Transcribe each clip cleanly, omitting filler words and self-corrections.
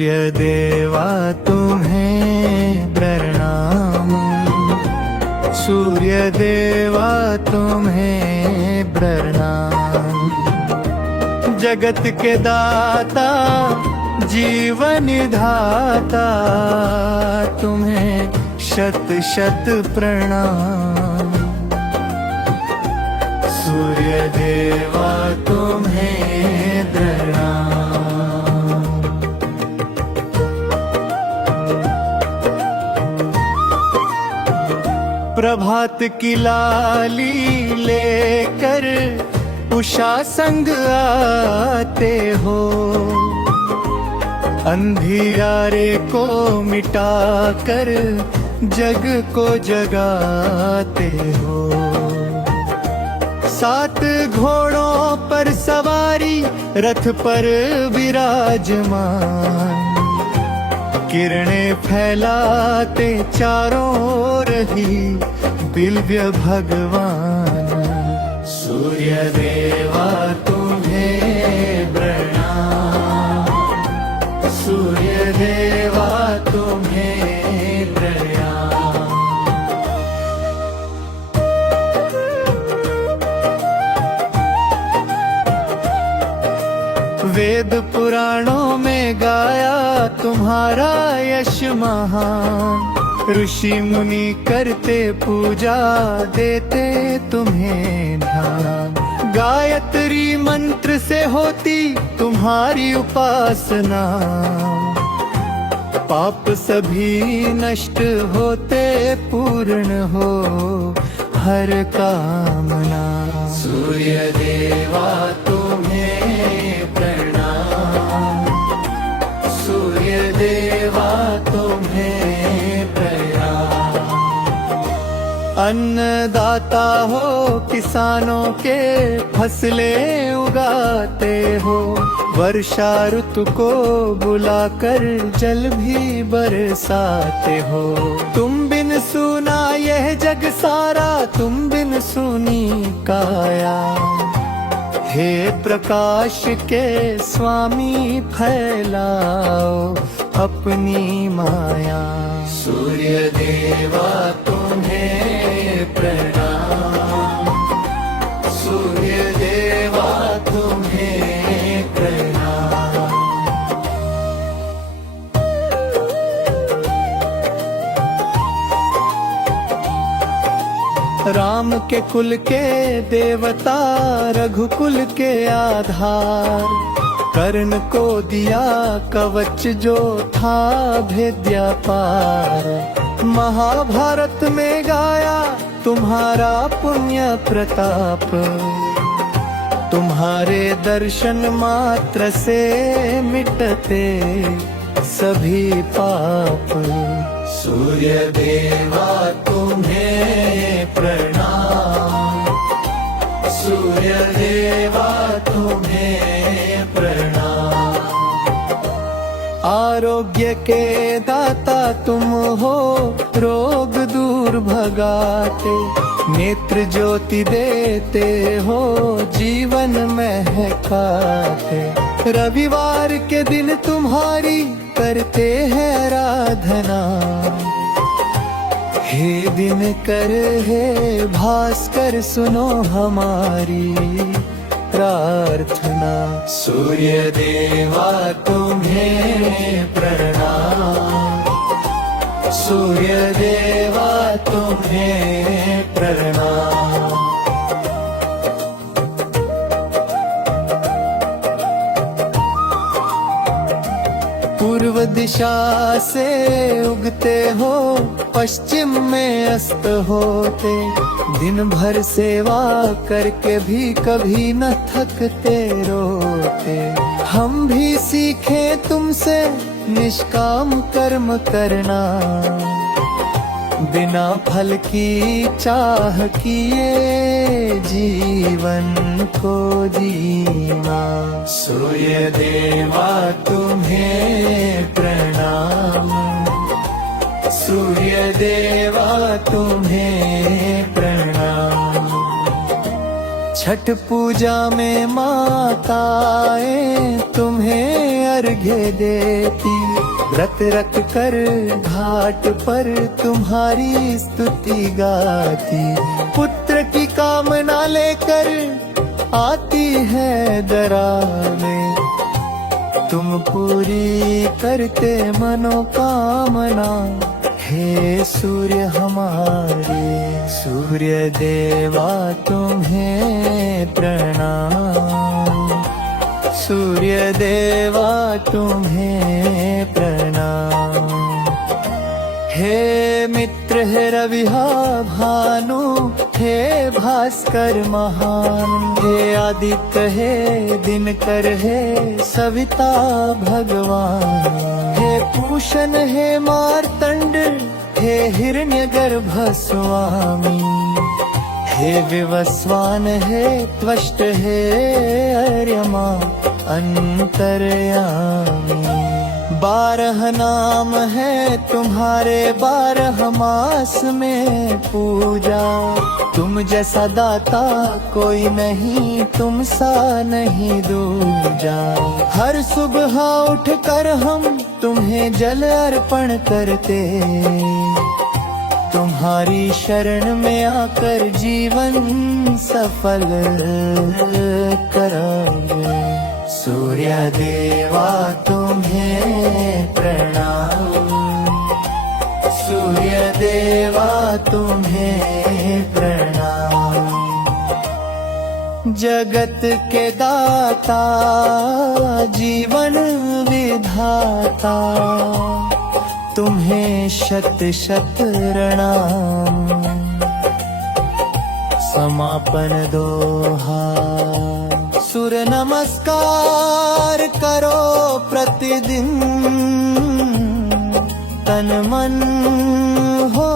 सूर्य देवा तुम्हें प्रणाम, सूर्य देवा तुम्हें प्रणाम। जगत के दाता जीवन दाता तुम्हें शत शत प्रणाम। सूर्य देवा तुम्हें प्रणाम। प्रभात की लाली लेकर उषा संग आते हो, अंधियारे को मिटाकर जग को जगाते हो। सात घोड़ों पर सवारी रथ पर विराजमान, किरणें फैलाते चारों ओर ही दिव्य भगवान। सूर्य देवा तुम्हें प्रणाम, सूर्य देवा तुम्हें प्रणाम। वेद पुराणों में गाया तुम्हारा यश महान, ऋषि मुनि करते पूजा देते तुम्हें ध्यान। गायत्री मंत्र से होती तुम्हारी उपासना, पाप सभी नष्ट होते पूर्ण हो हर कामना। सूर्य देवा तुम्हें प्रणाम, सूर्य देवा तुम्हें प्रणाम। अन्नदाता हो किसानों के फसलें उगाते हो, वर्षा ऋतु को बुलाकर जल भी बरसाते हो। तुम बिन सुना यह जग सारा, तुम बिन सुनी काया। हे प्रकाश के स्वामी फैलाओ अपनी माया। सूर्य देवा तुम्हें प्रणाम, सूर्य देवा तुम्हें प्रणाम। राम के कुल के देवता रघुकुल के आधार, कर्ण को दिया कवच जो था भेद्या पार। महाभारत में गाया तुम्हारा पुण्य प्रताप, तुम्हारे दर्शन मात्र से मिटते सभी पाप। सूर्य देवा तुम्हें प्रणाम, सूर्य देवा तुम्हें प्रणाम। आरोग्य के दाता तुम हो, रोग दूर भगाते, नेत्र ज्योति देते हो, जीवन महकाते। रविवार के दिन तुम्हारी करते हैं आराधना, हे दिनकर हे भास्कर सुनो हमारी प्रार्थना। सूर्य देवा तुम्हें प्रणाम, सूर्य देवा तुम्हें प्रणाम। पूर्व दिशा से उगते हो, पश्चिम में अस्त होते, दिन भर सेवा करके भी कभी न थकते रोते। हम भी सीखे तुमसे निष्काम कर्म करना, बिना फल की चाह किए जीवन को जीना। सूर्य देवा तुम्हें प्रणाम, सूर्य देवा तुम्हें प्रणाम। छठ पूजा में माताएं तुम्हें अर्घ्य देती, व्रत रख कर घाट पर तुम्हारी स्तुति गाती, पुत्र की कामना लेकर आती है दराने, तुम पूरी करते मनोकामना। हे सूर्य हमारे, सूर्य देवा तुम्हें प्रणाम, सूर्य देवा तुम्हें प्रणाम। हे मित्र हे रविहा भानु, हे भास्कर महान, हे आदित्य हे दिनकर हे सविता भगवान, हे पूषण हे मार्तंड, हे हिरण्यगर्भ स्वामी, हे विवस्वान हे त्वष्ट हे अर्यमा अंतर्यामी। 12 नाम है तुम्हारे 12 मास में पूजा, तुम जैसा दाता कोई नहीं, तुम सा नहीं दूजा। हर सुबह उठकर हम तुम्हें जल अर्पण करते, तुम्हारी शरण में आकर जीवन सफल करोगे। सूर्य देवा तुम्हें प्रणाम, सूर्य देवा तुम्हें प्रणाम। जगत के दाता जीवन विधाता, तुम्हें शत शत प्रणाम। समापन दोहा, सूर्य नमस्कार करो प्रतिदिन, तन मन हो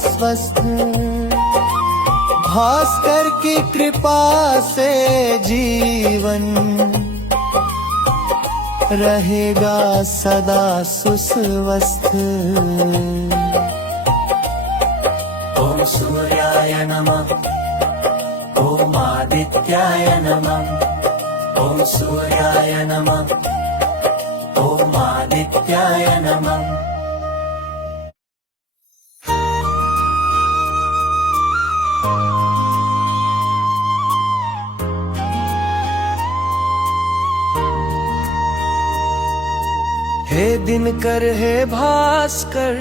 स्वस्थ। भास्कर की कृपा से जीवन रहेगा सदा सुस्वस्थ। ओम सूर्याय नमः, ओम आदित्याय नमः, ओम सूर्याय नमः, ओम आदित्याय नमः। हे दिनकर हे भास्कर,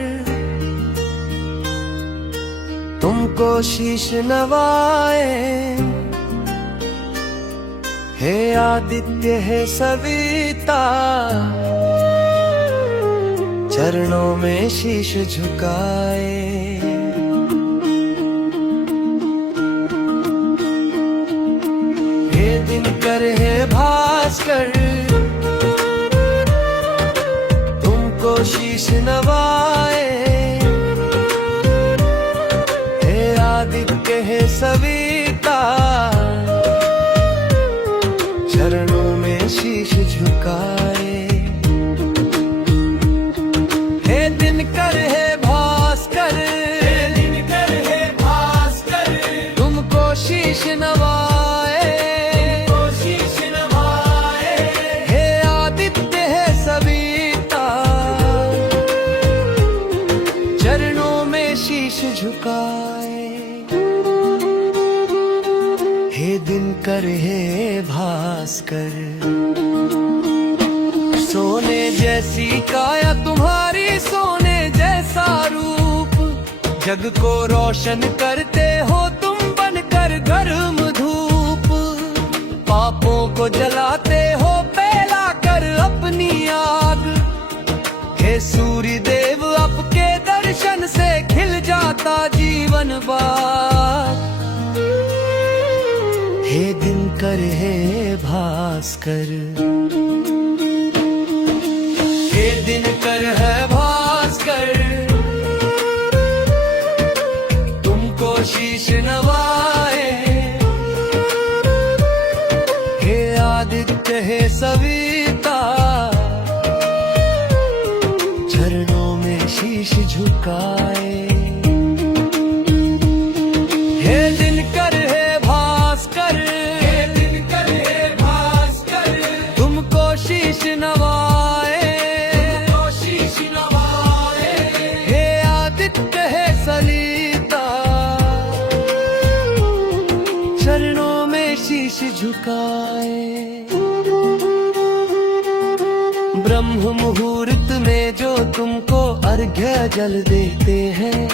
तुमको शीश नवाए, हे आदित्य हे सविता, चरणों में शीश झुकाए। हे दिनकर हे भास्कर, तुमको शीश नवाए, हे आदित्य हे सविता, चरणों में शीश झुकाए। हे दिनकर हे भास्कर, हे दिनकर हे भास्कर, तुमको शीश नवाए, तुमको शीश नवाए, हे आदित्य हे सविता, चरणों में शीश झुकाए। हे दिनकर हे भास्कर, सोने जैसी काया तुम्हारी, सोने जैसा रूप, जग को रोशन करते हो तुम बनकर गर्म धूप। पापों को जलाते हो फैलाकर अपनी आग, हे सूर्य देव आपके दर्शन से खिल जाता जीवन बाग। हे दिनकर हे भास्कर, हे दिनकर है भास्कर, तुमको शीश नवाए, हे आदित्य हे सविता, चरणों में शीश झुकाए। हे दिनकर हे भास्कर, हे दिनकर हे भास्कर, तुमको शीश नवाए, झुकाए। ब्रह्म मुहूर्त में जो तुमको अर्घ्य जल देते हैं,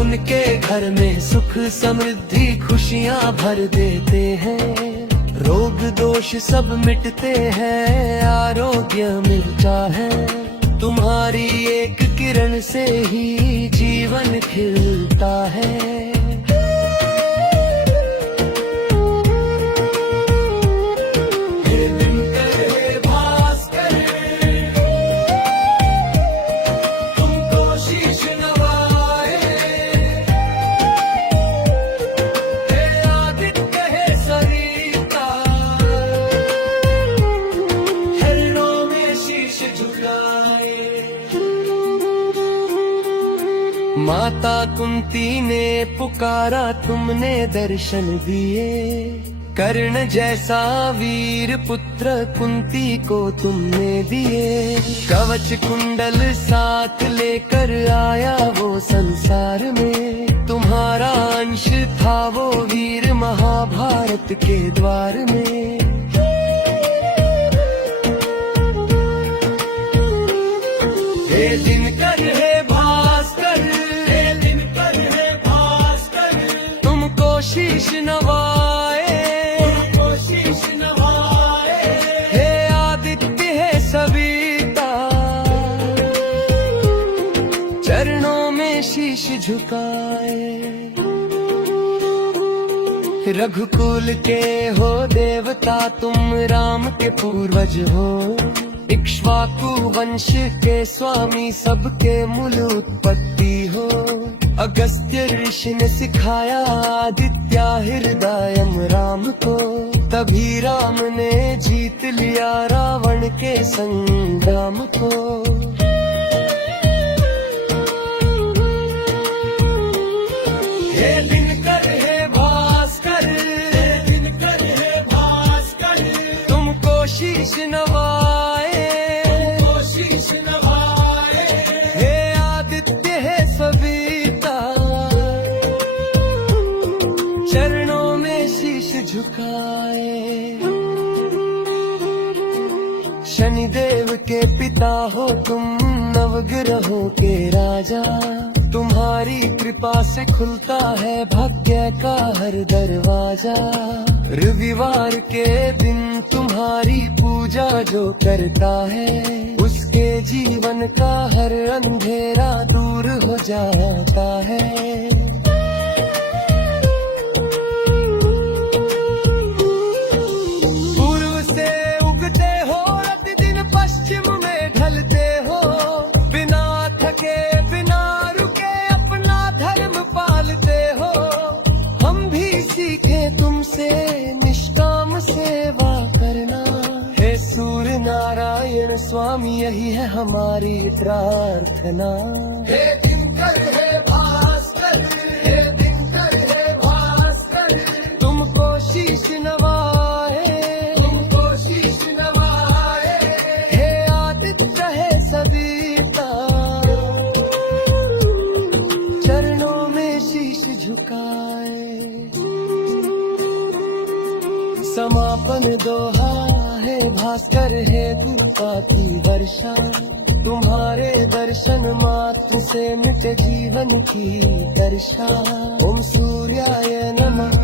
उनके घर में सुख समृद्धि खुशियाँ भर देते हैं। रोग दोष सब मिटते हैं, आरोग्य मिलता है। तुम्हारी एक किरण से ही जीवन खिलता है। माता कुंती ने पुकारा, तुमने दर्शन दिए। कर्ण जैसा वीर पुत्र कुंती को तुमने दिए। कवच कुंडल साथ लेकर आया वो संसार में। तुम्हारा अंश था वो वीर महाभारत के द्वार में। हे दिनकर हे भास्कर, हे दिनकर हे भास्कर, तुमको शीश नवाए, तुमको शीश नवाए। हे आदित्य हे सविता, चरणों में शीश झुकाए। रघुकुल के हो देवता, तुम राम के पूर्वज हो। इक्ष्वाकु वंश के स्वामी, सबके मूल उत्पत्ति हो। अगस्त्य ऋषि ने सिखाया आदित्य हृदयम राम को। तभी राम ने जीत लिया रावण के संग्राम को। हे दिनकर हे भास्कर, हे दिनकर हे भास्कर, तुमको शीश नवाए, तुमको शीश नवाए। हे आदित्य हे सविता, चरणों में शीश झुकाए। शनिदेव के पिता हो तुम, नवग्रहों के राजा। तुम्हारी कृपा से खुलता है भाग्य का हर दरवाजा। रविवार के दिन तुम्हारी पूजा जो करता है, उसके जीवन का हर अंधेरा दूर हो जाता है। पूर्व से उगते हो, प्रतिदिन पश्चिम में ढलते हो। बिना थके बिना रुके अपना धर्म पालते हो। हम भी सीखे तुमसे निष्काम सेवा करना। हे सूर्य नारायण स्वामी, यही है हमारी प्रार्थना। हे दिनकर हे भास्कर, हे दिनकर हे भास्कर, तुमको शीश नवाए, तुमको शीश नवाए। हे आदित्य हे सविता, चरणों में शीश झुकाए। समापन दोहा है भास्कर हे दुर्गा की वर्षा। तुम्हारे दर्शन मात्र से मिटे जीवन की दर्शा। ओम सूर्याय नमः,